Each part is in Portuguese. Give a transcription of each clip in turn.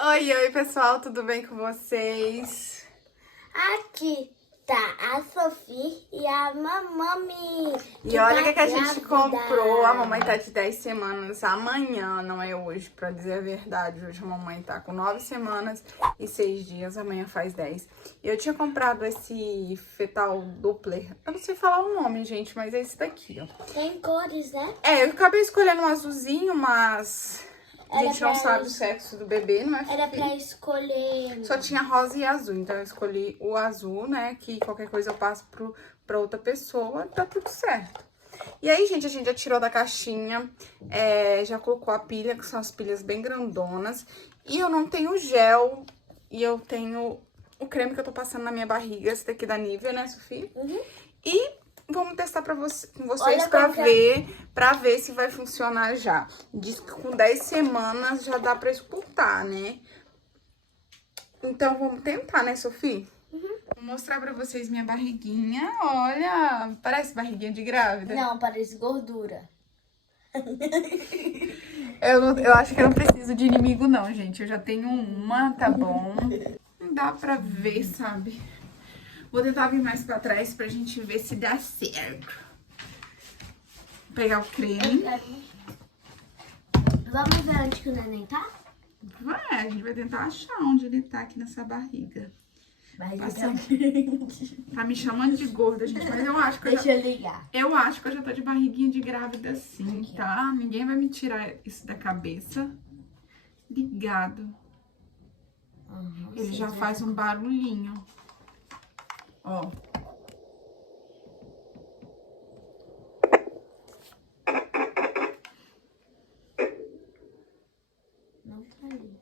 Oi, pessoal, tudo bem com vocês? Aqui tá a Sofia e a mamãe. E olha o que a gente grávida. comprou. A mamãe tá de 10 semanas amanhã, não é hoje, pra dizer a verdade. Hoje a mamãe tá com 9 semanas e 6 dias, amanhã faz 10. E eu tinha comprado esse fetal Doppler. Eu não sei falar o nome, gente, mas é esse daqui, ó. Tem cores, né? Eu acabei escolhendo um azulzinho, mas a Era gente não pra sabe o es- sexo do bebê, não é? Era Fifi? pra escolher. Só tinha rosa e azul, então eu escolhi o azul, né? Que qualquer coisa eu passo pra outra pessoa, tá tudo certo. E aí, gente, a gente já tirou da caixinha, já colocou a pilha, que são as pilhas bem grandonas. E eu não tenho gel, e eu tenho o creme que eu tô passando na minha barriga, esse daqui da Nivea, né, Sofia? Uhum. E vamos testar com vocês Olha pra ver se vai funcionar já. Diz que com 10 semanas já dá pra escutar, né? Então, vamos tentar, né, Sofia? Uhum. Vou mostrar pra vocês minha barriguinha. Olha, parece barriguinha de grávida. Não, parece gordura. Eu acho que eu não preciso de inimigo, não, gente. Eu já tenho uma, tá bom? Não dá pra ver, sabe? Vou tentar vir mais pra trás pra gente ver se dá certo. Vou pegar o creme. Vamos ver onde que o neném tá? A gente vai tentar achar onde ele tá aqui nessa barriga. Barriga Passa- grande. Tá me chamando de gorda, gente, mas eu acho que Deixa eu ligar. eu acho que eu já tô de barriguinha de grávida sim, tá? Ninguém vai me tirar isso da cabeça. Ligado. Uhum, Ele sim, já faz um barulhinho. Ó. Não tá ali.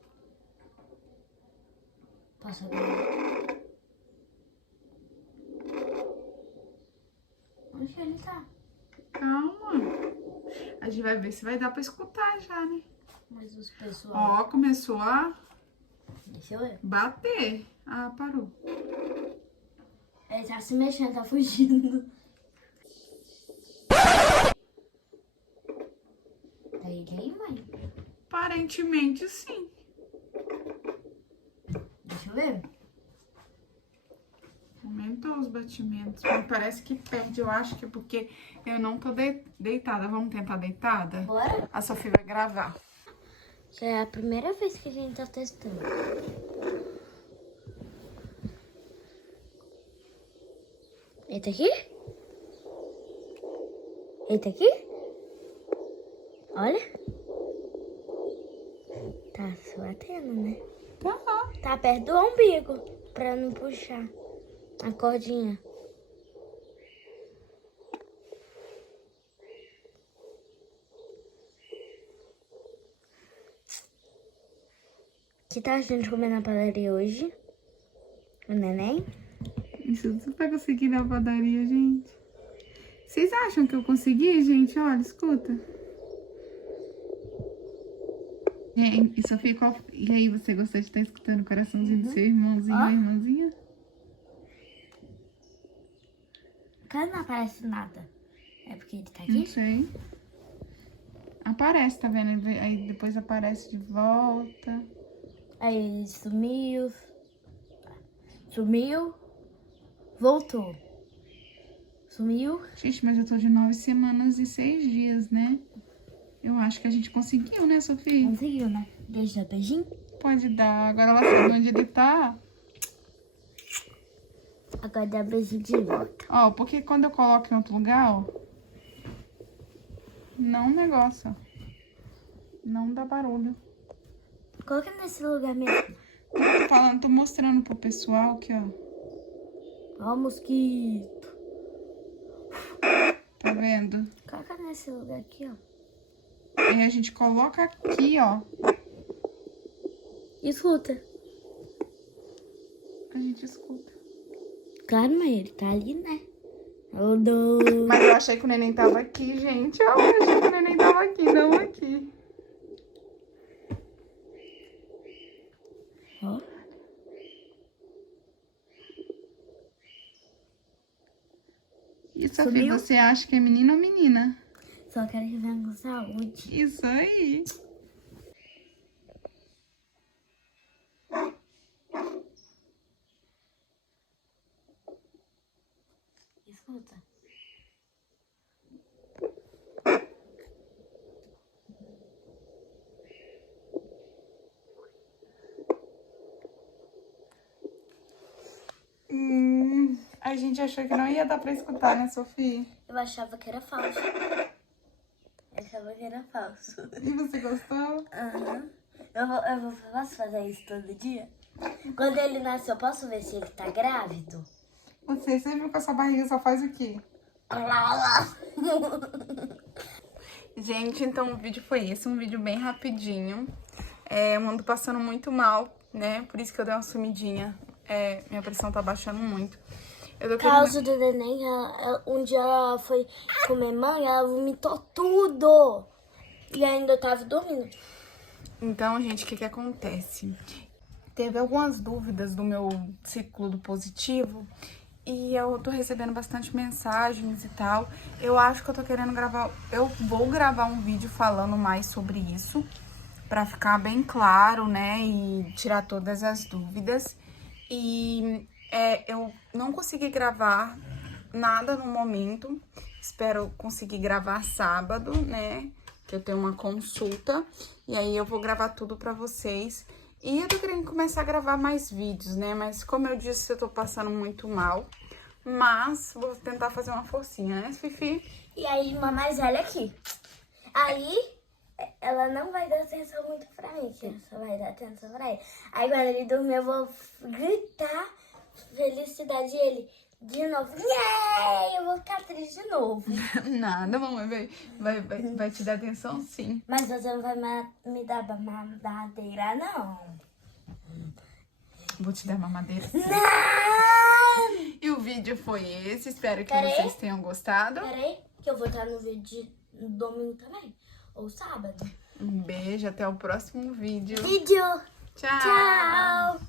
Posso abrir? Onde que ele tá? Calma. A gente vai ver se vai dar pra escutar já, né? Mas os pessoal... Ó, começou a Deixa eu ver. bater. Ah, parou. Ele tá se mexendo, tá fugindo. Tá ele aí, mãe? Aparentemente, sim. Deixa eu ver. Aumentou os batimentos. Mas parece que perde. Eu acho que é porque eu não tô deitada. Vamos tentar deitada? Bora? A Sofia vai gravar. Já é a primeira vez que a gente tá testando. Eita aqui? Eita aqui? Olha. Tá se batendo, né? Tá. Tá perto do umbigo, pra não puxar a cordinha. Que tal a gente comer na padaria hoje? O neném? Isso tudo vai conseguir na padaria, gente. Vocês acham que eu consegui, gente? Olha, escuta. E Sofia, e aí, você gostou de estar escutando o coraçãozinho do seu irmãozinho ou irmãzinha? Cara, não aparece nada. É porque ele tá Não aqui? sei. Aparece, tá vendo? Aí depois aparece de volta. Aí ele sumiu. Sumiu. Voltou. Sumiu. Gente, mas eu tô de 9 semanas e 6 dias, né? Eu acho que a gente conseguiu, né, Sofia? Conseguiu, né? Deixa eu dar beijinho. Pode dar. Agora ela sabe onde ele tá. Agora dá beijinho de volta. Ó, porque quando eu coloco em outro lugar, ó, não negócio, ó. Não dá barulho. Coloca nesse lugar mesmo. Tô falando, tô mostrando pro pessoal aqui, ó. Ó o mosquito. Tá vendo? Coloca nesse lugar aqui, ó. Aí a gente coloca aqui, ó. Escuta. A gente escuta. Claro, mas ele tá ali, né? Ô, doido. Mas eu achei que o neném tava aqui, gente. Ó, eu achei que o neném tava aqui, não aqui. Ó. E Sofia, Sumiu? você acha que é menino ou menina? Só quero que venha com saúde. Isso aí. Escuta. A gente achou que não ia dar pra escutar, né, Sofia? Eu achava que era falso. E você gostou? Aham. Posso fazer isso todo dia? Quando ele nasce, eu posso ver se ele tá grávido? Você sempre com a sua barriga só faz o quê? Gente, então o vídeo foi esse, um vídeo bem rapidinho. Eu ando passando muito mal, né? Por isso que eu dei uma sumidinha. Minha pressão tá baixando muito. Eu tô Por causa do neném, um dia ela foi comer mãe, ela vomitou tudo. E ainda eu tava dormindo. Então, gente, o que acontece? Teve algumas dúvidas do meu ciclo do positivo e eu tô recebendo bastante mensagens e tal. Eu acho que eu tô querendo gravar, eu vou gravar um vídeo falando mais sobre isso, pra ficar bem claro, né, e tirar todas as dúvidas. E eu não consegui gravar nada no momento, espero conseguir gravar sábado, né, que eu tenho uma consulta, e aí eu vou gravar tudo pra vocês. E eu tô querendo começar a gravar mais vídeos, né, mas como eu disse, eu tô passando muito mal, mas vou tentar fazer uma forcinha, né, Fifi? E a irmã mais velha aqui. Aí, ela não vai dar atenção muito pra mim, que só vai dar atenção pra ele. Aí, quando ele dormir, eu vou gritar felicidade e ele de novo. Yay! Eu vou ficar triste de novo. Nada, mamãe, vai te dar atenção sim. Mas você não vai me dar mamadeira, não. Vou te dar mamadeira sim. Não! E o vídeo foi esse, espero que Peraí. vocês tenham gostado. Peraí, que eu vou estar no vídeo de domingo também. Ou sábado. Um beijo, até o próximo vídeo. Vídeo! Tchau! Tchau!